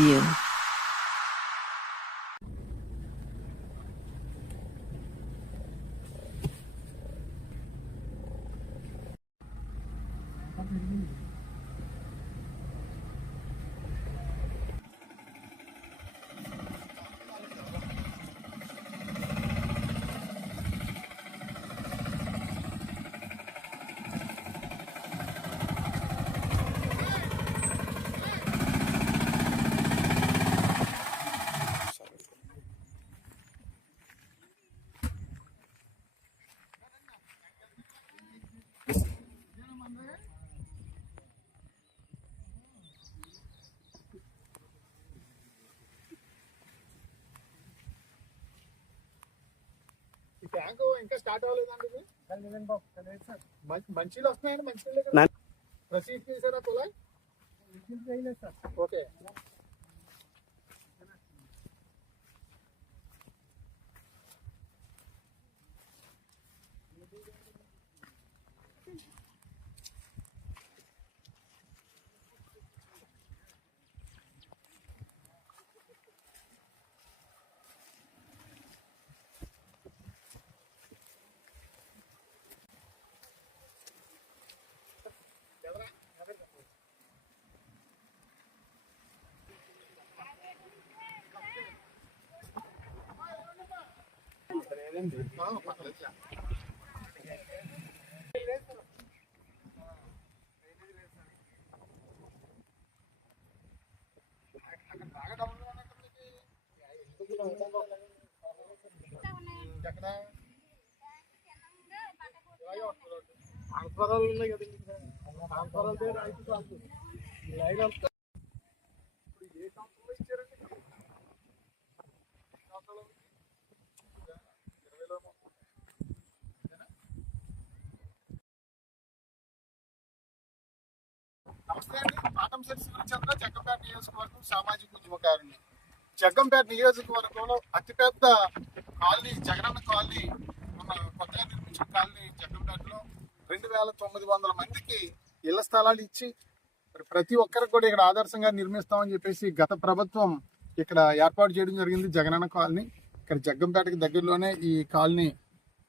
you. Tank ఇంకా start అవ్వలేదండి ఇది లేదండి బాబు లేదు సార్ మంచి మంచిలు వస్తున్నాయండి మంచి నా- ప్రసీడ్ చేశారా కులాయ్ విజిల్ చేయలేదు సార్ ఓకే ఆ, పర్లేదు. ట్రాన్స్ఫరాలు ఉన్నాయి కదండి ట్రాన్స్ఫరాలు లైన్ అంతా ఇప్పుడు ఏ సంవత్సరంలో ఇచ్చారండి జగ్గంపేట నియోజకవర్గంలో అతిపెద్ద కాలనీ జగనన్న కాలనీ మన కొత్తగా నిర్మించిన కాలనీ జగ్గంపేటలో రెండు వేల తొమ్మిది వందల మందికి ఇళ్ళ స్థలాలు ఇచ్చి మరి ప్రతి ఒక్కరికి కూడా ఇక్కడ ఆదర్శంగా నిర్మిస్తామని చెప్పేసి గత ప్రభుత్వం ఇక్కడ ఏర్పాటు చేయడం జరిగింది జగనన్న కాలనీ. ఇక్కడ జగ్గంపేటకి దగ్గరలోనే ఈ కాలనీ.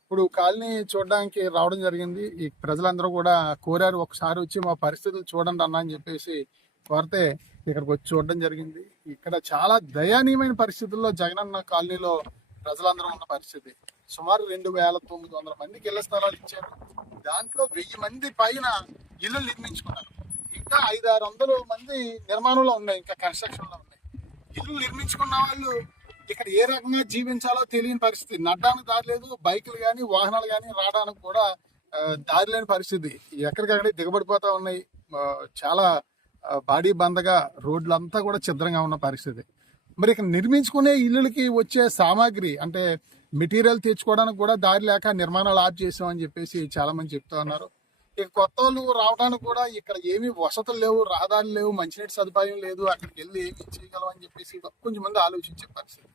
ఇప్పుడు కాలనీ చూడడానికి రావడం జరిగింది. ఈ ప్రజలందరూ కూడా కోరారు ఒకసారి వచ్చి మా పరిస్థితులు చూడండి అన్న అని చెప్పేసి కోరితే ఇక్కడికి వచ్చి చూడడం జరిగింది. ఇక్కడ చాలా దయనీయమైన పరిస్థితుల్లో జగనన్న కాలనీలో ప్రజలందరూ ఉన్న పరిస్థితి. సుమారు రెండు వేల తొమ్మిది వందల మందికి ఇళ్ళ స్థలాలు ఇచ్చారు. దాంట్లో వెయ్యి మంది పైన ఇల్లు నిర్మించుకున్నారు. ఇంకా ఐదు ఆరు వందల మంది నిర్మాణంలో ఉన్నాయి ఇంకా కన్స్ట్రక్షన్లో ఉన్నాయి. ఇల్లు నిర్మించుకున్న వాళ్ళు ఇక్కడ ఏ రకంగా జీవించాలో తెలియని పరిస్థితి. నడ్డానికి దారి లేదు బైకులు కానీ వాహనాలు కానీ రావడానికి కూడా దారి లేని పరిస్థితి. ఎక్కడికక్కడ దిగబడిపోతా ఉన్నాయి. చాలా బాడీ బందగా రోడ్లంతా కూడా ఛిద్రంగా ఉన్న పరిస్థితి. మరి ఇక్కడ నిర్మించుకునే ఇల్లులకి వచ్చే సామాగ్రి అంటే మెటీరియల్ తెచ్చుకోవడానికి కూడా దారి లేక నిర్మాణాలు ఆప్ చేసామని చెప్పేసి చాలా మంది చెప్తా ఉన్నారు. ఇక కొత్త వాళ్ళు రావడానికి కూడా ఇక్కడ ఏమీ వసతులు లేవు రహదారులు లేవు మంచినీటి సదుపాయం లేదు అక్కడికి వెళ్ళి ఏమి చేయగలం అని చెప్పేసి కొంచెం మంది ఆలోచించే పరిస్థితి.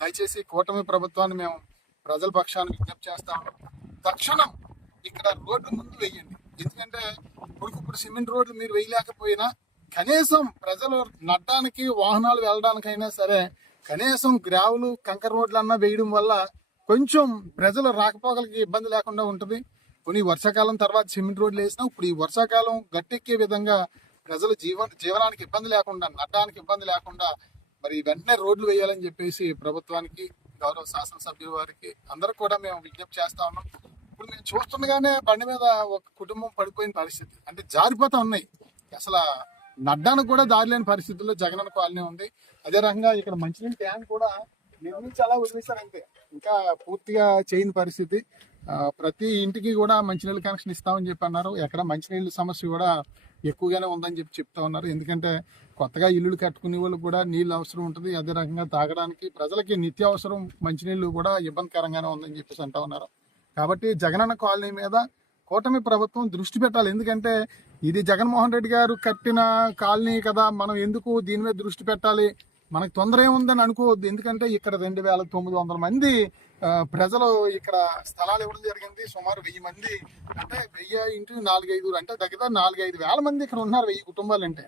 దయచేసి కూటమి ప్రభుత్వాన్ని మేము ప్రజల పక్షాన్ని విజ్ఞప్తి చేస్తాము. తక్షణం ఇక్కడ రోడ్డు ముందు వేయండి ఎందుకంటే ఇప్పుడు ఇప్పుడు సిమెంట్ రోడ్లు మీరు వేయలేకపోయినా కనీసం ప్రజలు నడ్డానికి వాహనాలు వెళ్ళడానికైనా సరే కనీసం గ్రావులు కంకర రోడ్లు అన్నా వేయడం వల్ల కొంచెం ప్రజలు రాకపోకలకి ఇబ్బంది లేకుండా ఉంటుంది. కొన్ని వర్షాకాలం తర్వాత సిమెంట్ రోడ్లు వేసినా ఇప్పుడు ఈ వర్షాకాలం గట్టెక్కే విధంగా ప్రజలు జీవన జీవనానికి ఇబ్బంది లేకుండా నడ్డానికి ఇబ్బంది లేకుండా మరి వెంటనే రోడ్లు వేయాలని చెప్పేసి ప్రభుత్వానికి గౌరవ శాసనసభ్యుల వారికి అందరూ కూడా మేము విజ్ఞప్తి చేస్తా ఉన్నాం. ఇప్పుడు నేను చూస్తుండగానే బండి మీద ఒక కుటుంబం పడిపోయిన పరిస్థితి. అంటే జారిపోతా ఉన్నాయి. అసలు నడ్డానికి కూడా దారి లేని పరిస్థితుల్లో జగనన్న కాలనీ ఉంది. అదే రకంగా ఇక్కడ మంచినీళ్ళ ట్యాంక్ కూడా నిర్మించి అలా వదిలేశారు అంతే. ఇంకా పూర్తిగా చేయని పరిస్థితి. ప్రతి ఇంటికి కూడా మంచినీళ్ళ కనెక్షన్ ఇస్తామని చెప్పి అన్నారు ఎక్కడ మంచినీళ్ళ సమస్య కూడా ఎక్కువగానే ఉందని చెప్పి చెప్తా ఉన్నారు. ఎందుకంటే కొత్తగా ఇల్లులు కట్టుకునే వాళ్ళు కూడా నీళ్ళు అవసరం ఉంటుంది. అదే రకంగా తాగడానికి ప్రజలకి నిత్యావసరం మంచినీళ్ళు కూడా ఇబ్బందికరంగానే ఉందని చెప్పేసి అంటా ఉన్నారు. కాబట్టి జగనన్న కాలనీ మీద కూటమి ప్రభుత్వం దృష్టి పెట్టాలి. ఎందుకంటే ఇది జగన్మోహన్ రెడ్డి గారు కట్టిన కాలనీ కదా. మనం ఎందుకు దీని మీద దృష్టి పెట్టాలి? మనకు తొందర ఏముందని అనుకోవద్దు. ఎందుకంటే ఇక్కడ రెండు వేల తొమ్మిది వందల మంది ప్రజలు ఇక్కడ స్థలాలు ఇవ్వడం జరిగింది. సుమారు వెయ్యి మంది అంటే వెయ్యి ఇంటి నాలుగైదు అంటే దగ్గర నాలుగైదు వేల మంది ఇక్కడ ఉన్నారు వెయ్యి కుటుంబాలు అంటే.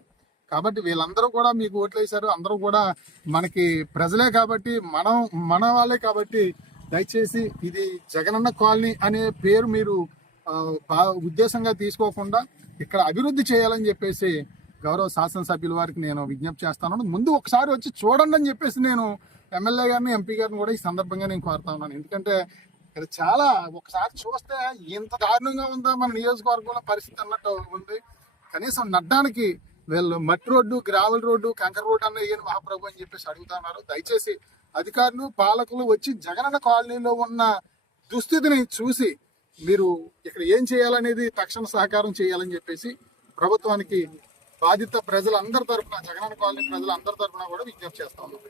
కాబట్టి వీళ్ళందరూ కూడా మీకు ఓట్లు వేశారు అందరూ కూడా మనకి ప్రజలే కాబట్టి మనం మన వాళ్ళే కాబట్టి దయచేసి ఇది జగనన్న కాలనీ అనే పేరు మీరు ఉద్దేశంగా తీసుకోకుండా ఇక్కడ అభివృద్ధి చేయాలని చెప్పేసి గౌరవ శాసనసభ్యుల వారికి నేను విజ్ఞప్తి చేస్తాను. ముందు ఒకసారి వచ్చి చూడండి అని చెప్పేసి నేను ఎమ్మెల్యే గారిని ఎంపీ గారిని కూడా ఈ సందర్భంగా నేను కోరుతా ఉన్నాను. ఎందుకంటే ఇక్కడ చాలా ఒకసారి చూస్తే ఇంత దారుణంగా ఉందా మన నియోజకవర్గంలో పరిస్థితి అన్నట్టు ఉంది. కనీసం నడ్డానికి వీళ్ళు మట్టి రోడ్డు గ్రావెల్ రోడ్డు కంకర రోడ్డు అన్న ఏం మహాప్రభు అని చెప్పేసి అడుగుతున్నారు దయచేసి అధికారులు పాలకులు వచ్చి జగనన్న కాలనీలో ఉన్న దుస్థితిని చూసి మీరు ఇక్కడ ఏం చేయాలనేది తక్షణ సహకారం చేయాలని చెప్పేసి ప్రభుత్వానికి బాధిత ప్రజలందరి తరఫున జగనన్న కాలనీ ప్రజలందరి తరపున కూడా విజ్ఞప్తి చేస్తా ఉన్నాం.